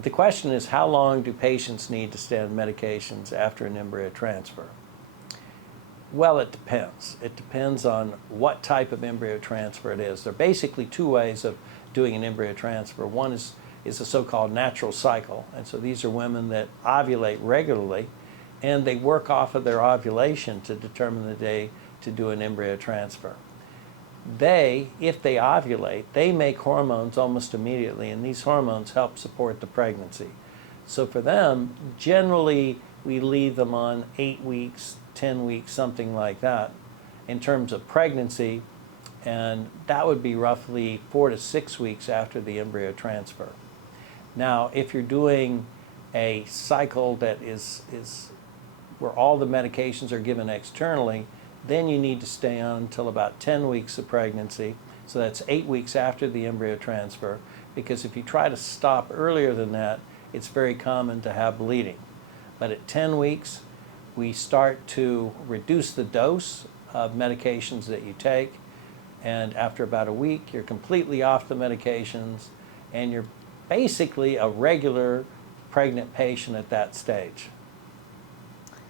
The question is, how long do patients need to stay on medications after an embryo transfer? Well, it depends. It depends on what type of embryo transfer it is. There are basically two ways of doing an embryo transfer. One is a so-called natural cycle, and so these are women that ovulate regularly, and they work off of their ovulation to determine the day to do an embryo transfer. If they ovulate, they make hormones almost immediately, and these hormones help support the pregnancy. So for them, generally, we leave them on 8 weeks, 10 weeks, something like that, in terms of pregnancy, and that would be roughly 4 to 6 weeks after the embryo transfer. Now, if you're doing a cycle that is where all the medications are given externally, then you need to stay on until about 10 weeks of pregnancy. So that's 8 weeks after the embryo transfer, because if you try to stop earlier than that, it's very common to have bleeding. But at 10 weeks, we start to reduce the dose of medications that you take, and after about a week, you're completely off the medications, and you're basically a regular pregnant patient at that stage.